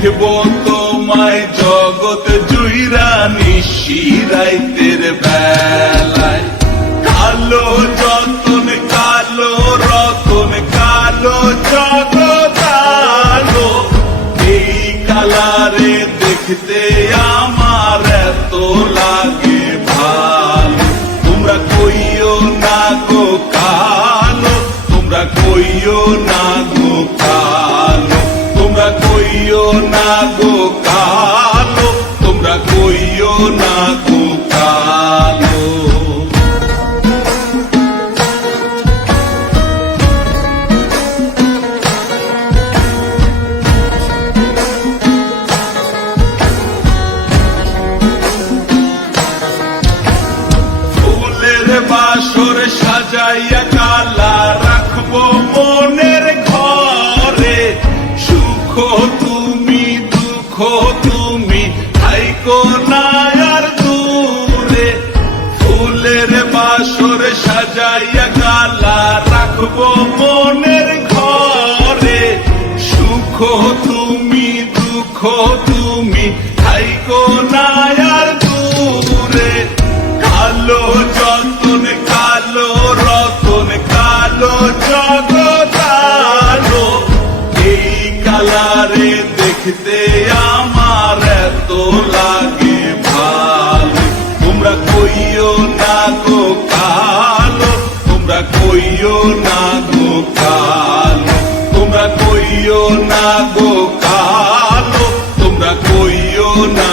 দেখব তোমায় জগৎ জুইরা নিশিরাইতের বেলায়। কালো যতন, কালো রতন, কালো এই কালারে দেখতে আমার এত লাগে ভালো। তোমরা কইও না গো কালো, তোমরা কইও না কইও তুমি থাইকো না আর দূরে, ফুলের বাসর সাজাইয়া কালা রাখব মনের ঘরে। সুখ তুমি, দুঃখ তুমি থাইকো না আর দূরে। কালো যতন, কালো রতন, কালো জগতালো এই কালারে দেখতে কইও না গো কালো তোমরা কইও না গো কালো তোমরা কইও না